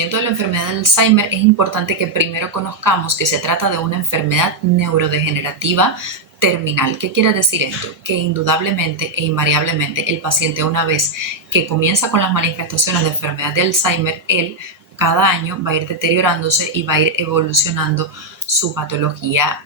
tratamiento de la enfermedad de Alzheimer es importante que primero conozcamos que se trata de una enfermedad neurodegenerativa terminal. ¿Qué quiere decir esto? Que indudablemente e invariablemente el paciente, una vez que comienza con las manifestaciones de enfermedad de Alzheimer, él cada año va a ir deteriorándose y va a ir evolucionando su patología,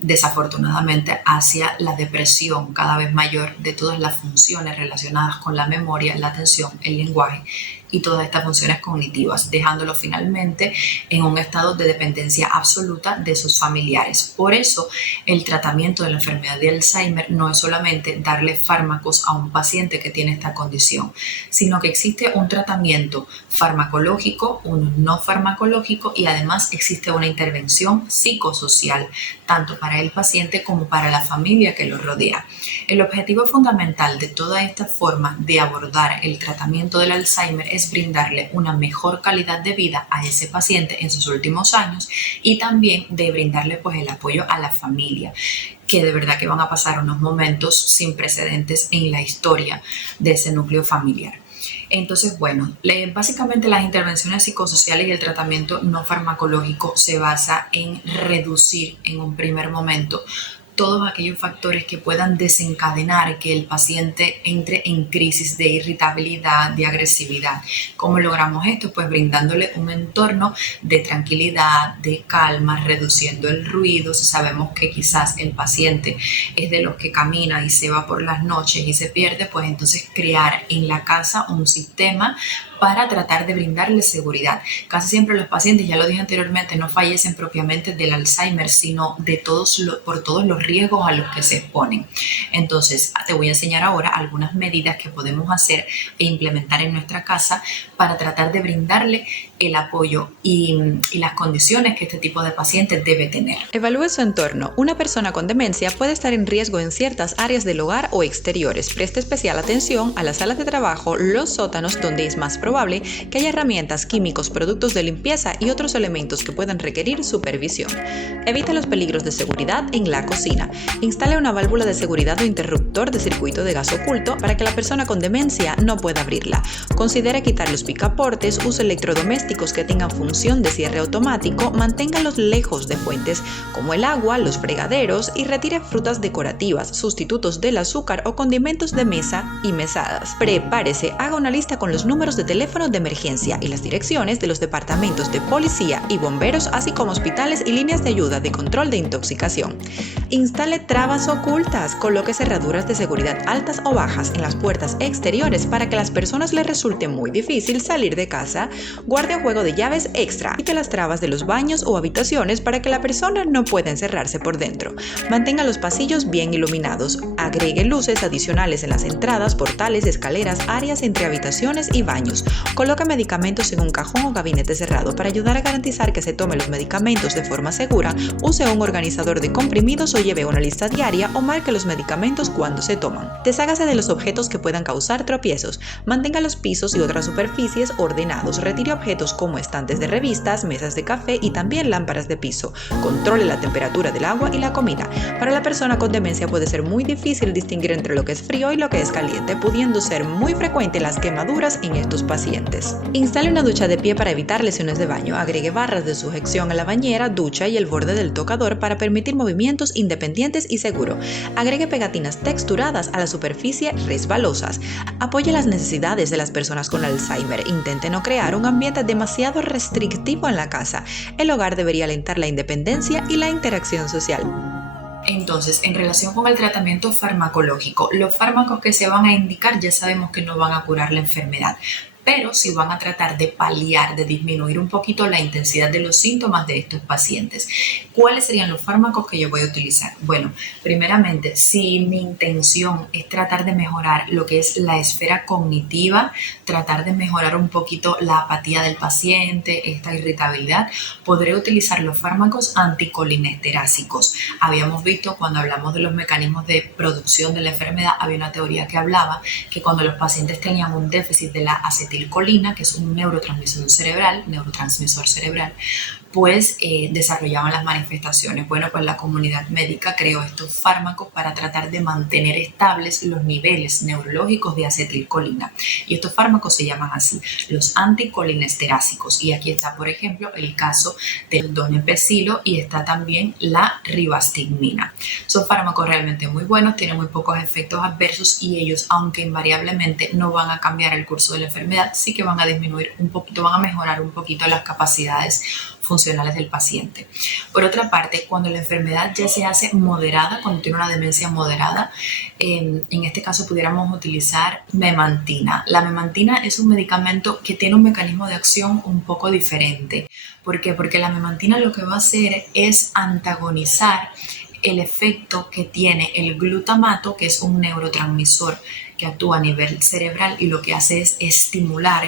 desafortunadamente, hacia la depresión cada vez mayor de todas las funciones relacionadas con la memoria, la atención, el lenguaje y todas estas funciones cognitivas, dejándolo finalmente en un estado de dependencia absoluta de sus familiares. Por eso, el tratamiento de la enfermedad de Alzheimer no es solamente darle fármacos a un paciente que tiene esta condición, sino que existe un tratamiento farmacológico, uno no farmacológico, y además existe una intervención psicosocial, tanto para el paciente como para la familia que lo rodea. El objetivo fundamental de toda esta forma de abordar el tratamiento del Alzheimer es brindarle una mejor calidad de vida a ese paciente en sus últimos años y también de brindarle pues el apoyo a la familia, que de verdad que van a pasar unos momentos sin precedentes en la historia de ese núcleo familiar. Entonces, bueno, básicamente las intervenciones psicosociales y el tratamiento no farmacológico se basa en reducir en un primer momento todos aquellos factores que puedan desencadenar que el paciente entre en crisis de irritabilidad, de agresividad. ¿Cómo logramos esto? Pues brindándole un entorno de tranquilidad, de calma, reduciendo el ruido. Si sabemos que quizás el paciente es de los que camina y se va por las noches y se pierde, pues entonces crear en la casa un sistema para tratar de brindarle seguridad. Casi siempre los pacientes, ya lo dije anteriormente, no fallecen propiamente del Alzheimer, sino de por todos los riesgos a los que se exponen. Entonces, te voy a enseñar ahora algunas medidas que podemos hacer e implementar en nuestra casa para tratar de brindarle el apoyo y las condiciones que este tipo de pacientes debe tener. Evalúe su entorno. Una persona con demencia puede estar en riesgo en ciertas áreas del hogar o exteriores. Preste especial atención a las salas de trabajo, los sótanos, donde es más probable que haya herramientas, químicos, productos de limpieza y otros elementos que puedan requerir supervisión. Evite los peligros de seguridad en la cocina. Instale una válvula de seguridad o interruptor de circuito de gas oculto para que la persona con demencia no pueda abrirla. Considere quitar los picaportes, use electrodomésticos que tengan función de cierre automático, manténgalos lejos de fuentes como el agua, los fregaderos y retire frutas decorativas, sustitutos del azúcar o condimentos de mesa y mesadas. Prepárese, haga una lista con los números de teléfono de emergencia y las direcciones de los departamentos de policía y bomberos, así como hospitales y líneas de ayuda de control de intoxicación. Instale trabas ocultas, coloque cerraduras de seguridad altas o bajas en las puertas exteriores para que a las personas les resulte muy difícil salir de casa. Guarde un juego de llaves extra. Quite las trabas de los baños o habitaciones para que la persona no pueda encerrarse por dentro. Mantenga los pasillos bien iluminados. Agregue luces adicionales en las entradas, portales, escaleras, áreas entre habitaciones y baños. Coloque medicamentos en un cajón o gabinete cerrado para ayudar a garantizar que se tome los medicamentos de forma segura. Use un organizador de comprimidos o lleve una lista diaria o marque los medicamentos cuando se toman. Deshágase de los objetos que puedan causar tropiezos. Mantenga los pisos y otras superficies ordenados. Retire objetos como estantes de revistas, mesas de café y también lámparas de piso. Controle la temperatura del agua y la comida. Para la persona con demencia puede ser muy difícil distinguir entre lo que es frío y lo que es caliente, pudiendo ser muy frecuente las quemaduras en estos pacientes. Instale una ducha de pie para evitar lesiones de baño. Agregue barras de sujeción a la bañera, ducha y el borde del tocador para permitir movimientos independientes y seguros. Agregue pegatinas texturadas a la superficie resbalosas. Apoye las necesidades de las personas con Alzheimer. Intente no crear un ambiente demasiado restrictivo en la casa. El hogar debería alentar la independencia y la interacción social. Entonces, en relación con el tratamiento farmacológico, los fármacos que se van a indicar ya sabemos que no van a curar la enfermedad, pero sí van a tratar de paliar, de disminuir un poquito la intensidad de los síntomas de estos pacientes. ¿Cuáles serían los fármacos que yo voy a utilizar? Bueno, primeramente, si mi intención es tratar de mejorar lo que es la esfera cognitiva, tratar de mejorar un poquito la apatía del paciente, esta irritabilidad, podré utilizar los fármacos anticolinesterásicos. Habíamos visto cuando hablamos de los mecanismos de producción de la enfermedad, había una teoría que hablaba que cuando los pacientes tenían un déficit de la acetilcolina, que es un neurotransmisor cerebral, pues desarrollaban las manifestaciones. Bueno, pues la comunidad médica creó estos fármacos para tratar de mantener estables los niveles neurológicos de acetilcolina. Y estos fármacos se llaman así, los anticolinestérasicos. Y aquí está, por ejemplo, el caso del donepezilo y está también la ribastigmina. Son fármacos realmente muy buenos, tienen muy pocos efectos adversos y ellos, aunque invariablemente no van a cambiar el curso de la enfermedad, sí que van a disminuir un poquito, van a mejorar un poquito las capacidades funcionales del paciente. Por otra parte, cuando la enfermedad ya se hace moderada, cuando tiene una demencia moderada, en este caso pudiéramos utilizar memantina. La memantina es un medicamento que tiene un mecanismo de acción un poco diferente. ¿Por qué? Porque la memantina lo que va a hacer es antagonizar el efecto que tiene el glutamato, que es un neurotransmisor que actúa a nivel cerebral y lo que hace es estimular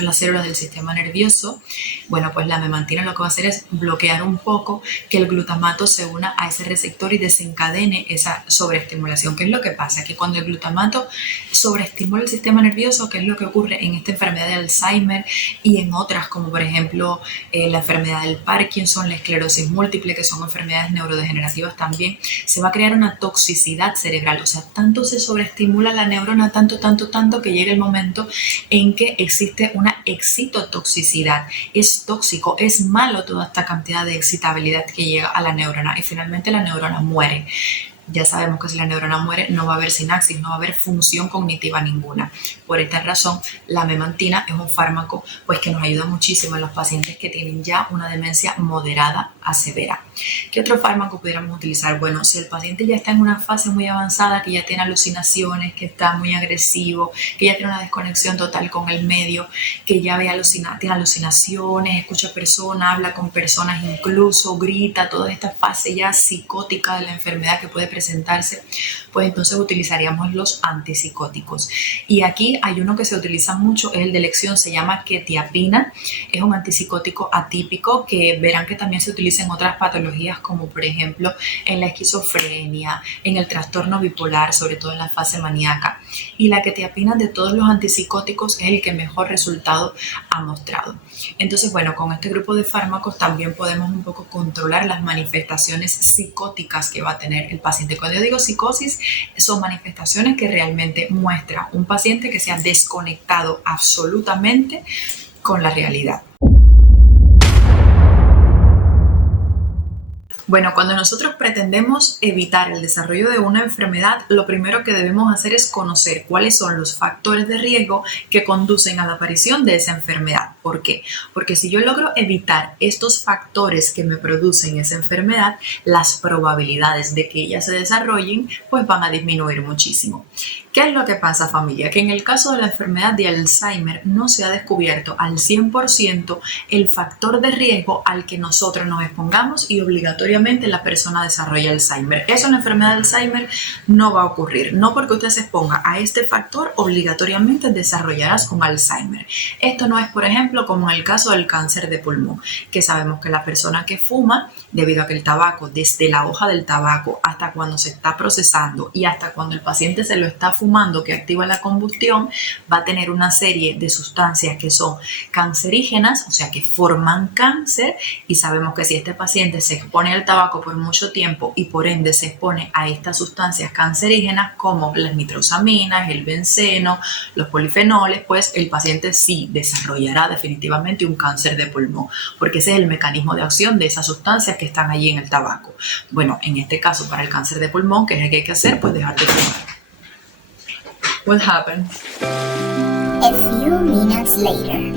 las células del sistema nervioso. Bueno, pues la memantina lo que va a hacer es bloquear un poco que el glutamato se una a ese receptor y desencadene esa sobreestimulación. ¿Qué es lo que pasa? Que cuando el glutamato sobreestimula el sistema nervioso, que es lo que ocurre en esta enfermedad de Alzheimer y en otras como por ejemplo la enfermedad del Parkinson, la esclerosis múltiple, que son enfermedades neurodegenerativas también, se va a crear una toxicidad cerebral. O sea, tanto se sobreestimula la neurona, tanto que llega el momento en que existe una excitotoxicidad. Es tóxico, es malo toda esta cantidad de excitabilidad que llega a la neurona y finalmente la neurona muere. Ya sabemos que si la neurona muere no va a haber sinapsis, no va a haber función cognitiva ninguna. Por esta razón, la memantina es un fármaco pues, que nos ayuda muchísimo en los pacientes que tienen ya una demencia moderada a severa. ¿Qué otro fármaco pudiéramos utilizar? Bueno, si el paciente ya está en una fase muy avanzada, que ya tiene alucinaciones, que está muy agresivo, que ya tiene una desconexión total con el medio, que ya tiene alucinaciones, escucha personas, habla con personas, incluso grita, toda esta fase ya psicótica de la enfermedad que puede presentarse, pues entonces utilizaríamos los antipsicóticos. Y aquí hay uno que se utiliza mucho, es el de elección, se llama quetiapina, es un antipsicótico atípico que verán que también se utiliza en otras patologías como por ejemplo en la esquizofrenia, en el trastorno bipolar, sobre todo en la fase maníaca. Y la quetiapina de todos los antipsicóticos es el que mejor resultado ha mostrado. Entonces, bueno, con este grupo de fármacos también podemos un poco controlar las manifestaciones psicóticas que va a tener el paciente. Cuando yo digo psicosis, son manifestaciones que realmente muestra un paciente que se ha desconectado absolutamente con la realidad. Bueno, cuando nosotros pretendemos evitar el desarrollo de una enfermedad, lo primero que debemos hacer es conocer cuáles son los factores de riesgo que conducen a la aparición de esa enfermedad. ¿Por qué? Porque si yo logro evitar estos factores que me producen esa enfermedad, las probabilidades de que ellas se desarrollen pues van a disminuir muchísimo. ¿Qué es lo que pasa, familia? Que en el caso de la enfermedad de Alzheimer no se ha descubierto al 100% el factor de riesgo al que nosotros nos expongamos y obligatoriamente la persona desarrolla Alzheimer. Eso en la enfermedad de Alzheimer no va a ocurrir. No porque usted se exponga a este factor, obligatoriamente desarrollarás un Alzheimer. Esto no es, por ejemplo, como en el caso del cáncer de pulmón, que sabemos que la persona que fuma, debido a que el tabaco, desde la hoja del tabaco hasta cuando se está procesando y hasta cuando el paciente se lo está fumando, que activa la combustión, va a tener una serie de sustancias que son cancerígenas, o sea que forman cáncer, y sabemos que si este paciente se expone al tabaco por mucho tiempo y por ende se expone a estas sustancias cancerígenas como las nitrosaminas, el benceno, los polifenoles, pues el paciente sí desarrollará definitivamente un cáncer de pulmón, porque ese es el mecanismo de acción de esas sustancias que están allí en el tabaco. Bueno, en este caso para el cáncer de pulmón, ¿qué es lo que hay que hacer? Pues dejar de fumar. What happened? A few minutes later.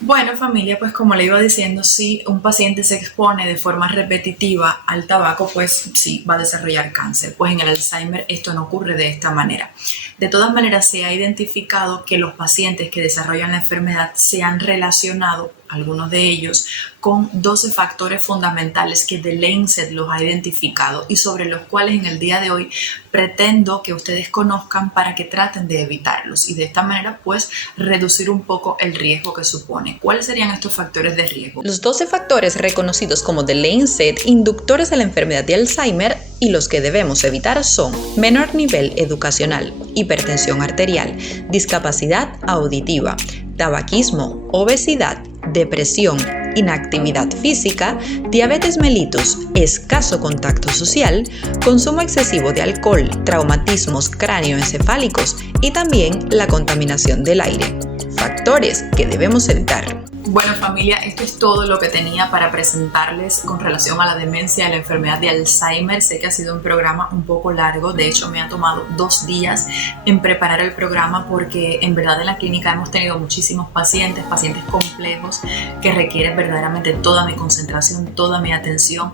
Bueno, familia, pues como le iba diciendo, si un paciente se expone de forma repetitiva al tabaco, pues sí, va a desarrollar cáncer. Pues en el Alzheimer esto no ocurre de esta manera. De todas maneras, se ha identificado que los pacientes que desarrollan la enfermedad se han relacionado, algunos de ellos, con 12 factores fundamentales que The Lancet los ha identificado y sobre los cuales en el día de hoy pretendo que ustedes conozcan para que traten de evitarlos y de esta manera pues reducir un poco el riesgo que supone. ¿Cuáles serían estos factores de riesgo? Los 12 factores reconocidos como The Lancet inductores de la enfermedad de Alzheimer y los que debemos evitar son menor nivel educacional, hipertensión arterial, discapacidad auditiva, tabaquismo, obesidad, depresión, inactividad física, diabetes mellitus, escaso contacto social, consumo excesivo de alcohol, traumatismos cráneoencefálicos y también la contaminación del aire. Factores que debemos evitar. Bueno, familia, esto es todo lo que tenía para presentarles con relación a la demencia y la enfermedad de Alzheimer. Sé que ha sido un programa un poco largo, de hecho me ha tomado 2 días en preparar el programa porque en verdad en la clínica hemos tenido muchísimos pacientes complejos que requieren verdaderamente toda mi concentración, toda mi atención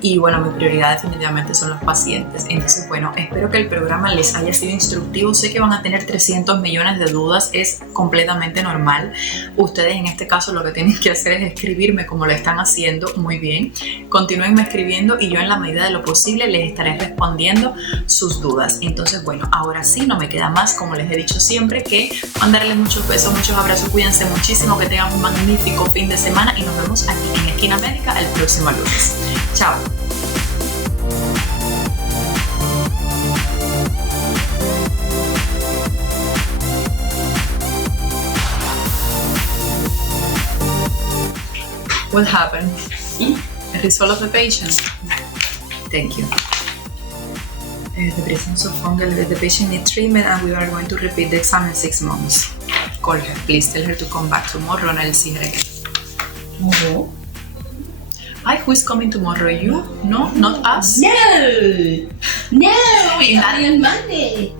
y bueno, mi prioridad definitivamente son los pacientes. Entonces bueno, espero que el programa les haya sido instructivo. Sé que van a tener 300 millones de dudas, es completamente normal. Ustedes en este caso lo que tienen que hacer es escribirme como lo están haciendo muy bien. Continúenme escribiendo y yo en la medida de lo posible les estaré respondiendo sus dudas. Entonces bueno, ahora sí no me queda más, como les he dicho siempre, que mandarles muchos besos, muchos abrazos, cuídense muchísimo, que tengan un magnífico fin de semana y nos vemos aquí en Esquina Médica el próximo lunes. Chao. What happened? The result of the patient? Thank you. The presence of fungal, the patient needs treatment and we are going to repeat the exam in 6 months. Call her, please tell her to come back tomorrow and I'll see her again. Tomorrow? Hi, who is coming tomorrow? You? No, not us? No! No, it's only on Monday.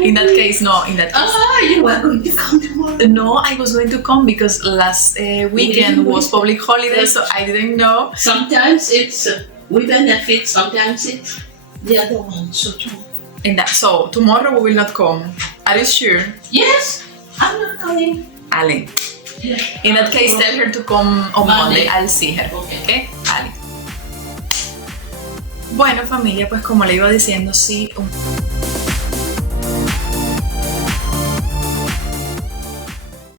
In that case, no, in that case. Oh, you were going to come tomorrow. No, I was going to come because last weekend was public holiday, so I didn't know. Sometimes it's with benefit, sometimes it's the other one. So tomorrow we will not come. Are you sure? Yes, I'm not coming. Ali. In that case, tell her to come on Monday. I'll see her. Okay? Ali. Bueno, familia, pues como le iba diciendo, sí.